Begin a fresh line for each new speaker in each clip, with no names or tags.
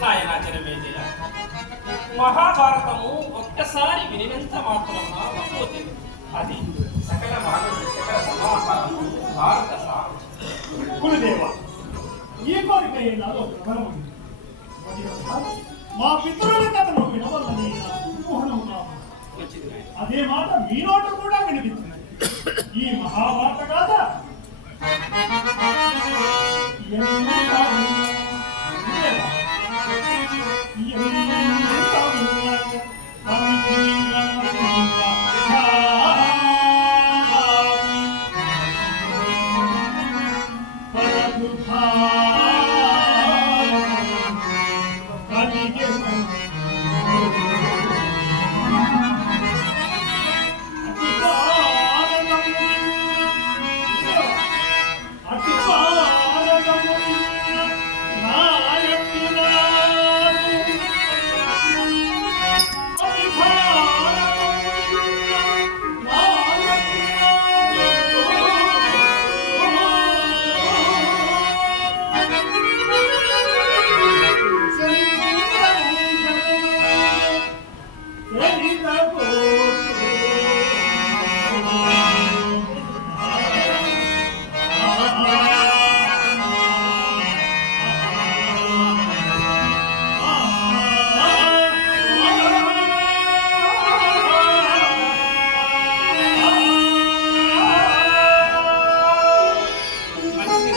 నాయన జనమేజయ మహాభారతము ఒక్కసారి వినినంత మాత్రమున ఒక్కోతే అది సకల భారత సకల సమాహారము భారత
గురుదేవ ఈ కోరిక నాలో ప్రబలమైంది మరి ఒకసారి మా పితరుల కథను వినవల్లని నా కుతూహలం కావాలి. అదే మాట మీ నోట కూడా వినిపించినది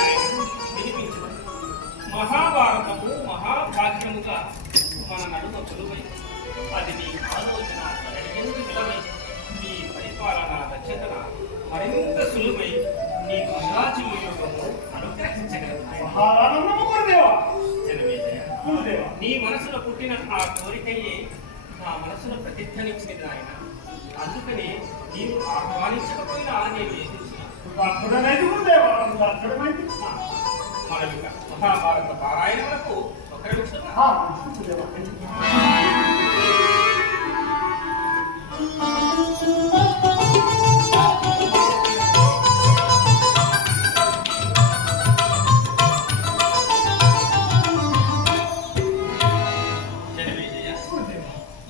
మంచిది నాయన వినిపించు మహాభారతము మహాభాగ్యముగా మన నడుమ కొలువై అది నీ ఆలోచన సరైనందు నిలవై నీ పరిపాలన దక్షతన మరింత సులువై అనుగ్రహించగలదు.
మహారాణము గురుదేవ
జనమేజయ.
గురుదేవ.
నీ మనసులో పుట్టిన ఆ కోరికయే నా మనసులో ప్రతిధ్వనించింది నాయన. అందుకని నీవు ఆహ్వానించకపోయినా నేను వేధించిన
అర్థమైంది గురుదేవ అర్థమైంది
మహాభారత పారాయణకు ఒక నిమిషం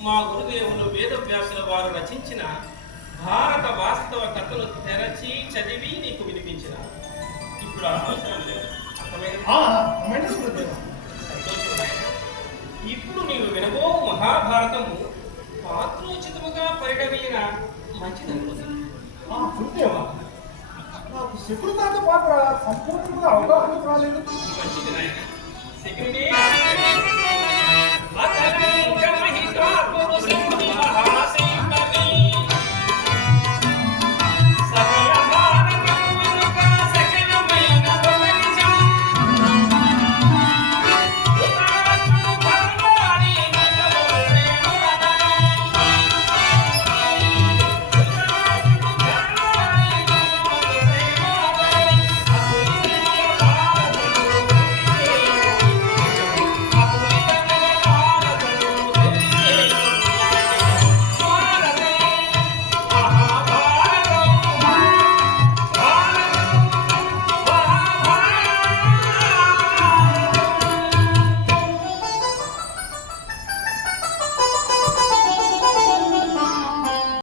మా గురుదేవులు వేదవ్యాసుల వారు రచించిన భారత వాస్తవ కథను తెరచి చదివి నీకు వినిపించిన. ఇప్పుడు అవసరం లేదు. ఇప్పుడు నీవు వినబో మహాభారతము పాత్రోచితముగా
ఆ, గురుదేవ నాకు శకుని తాత పాత్ర సంపూర్ణంగా అవగాహన రాలేదు.
మంచిది నాయన. శకునే